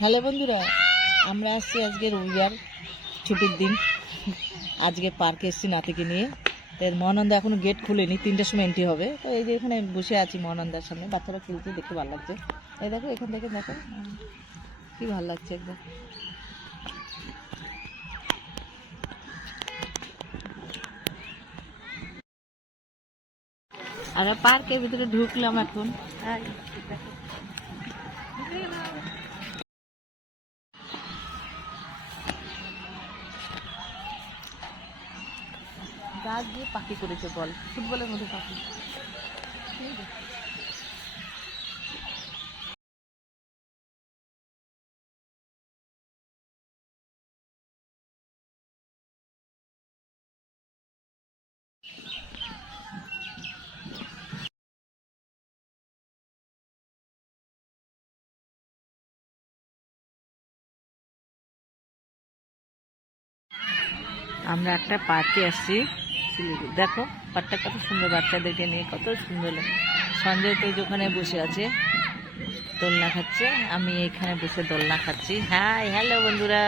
Hello বন্ধুরা, আমরা আসছি আজকে রবিবার ছুটির দিন। আজকে পার্কে এসেছি নাতিকে নিয়ে। তো মহানন্দা এখনও গেট খুলেনি, তিনটের সময় এন্ট্রি হবে। তো এই যে এখানে বসে আছি মহানন্দার সামনে, বাচ্চারা খেলছে, দেখতে ভালো লাগছে। এই দেখো, এখান থেকে দেখো। কি ভালো লাগছে একদম। আর পার্কের ভিতরে ঢুকলাম এখন। গাছ দিয়ে পাখি করেছে বল। ফুটবলের মধ্যে পাখি। আমরা একটা পার্কে আসছি। শিলিগুড়ি দেখো পার্কটা কত সুন্দর বাচ্চাদেরকে নিয়ে কত সুন্দর সঞ্জয় তো ওখানে বসে আছে, দোলনা খাচ্ছে। আমি এখানে বসে দোলনা খাচ্ছি। হাই হ্যালো বন্ধুরা।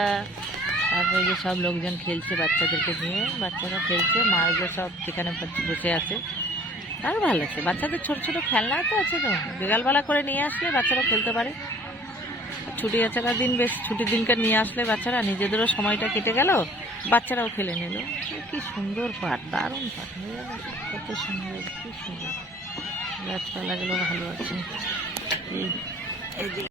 তারপরে যে সব লোকজন খেলছে বাচ্চাদেরকে নিয়ে। বাচ্চারা খেলছে মাগুলো সব সেখানে বসে আছে। আর ভালো আছে। বাচ্চাদের ছোট ছোট খেলনা তো আছে তো। বিকালবেলা করে নিয়ে আসলে বাচ্চারা খেলতে পারে। ছুটি আছাড়া দিন, বেশ ছুটির দিনকার নিয়ে আসলে বাচ্চারা নিজেদেরও সময়টা কেটে গেল, বাচ্চারাও খেলে নিল। কি সুন্দর পাট দারুণ পাট কত সুন্দর, কি সুন্দর। গাছপালাগুলো ভালো আছে। এই-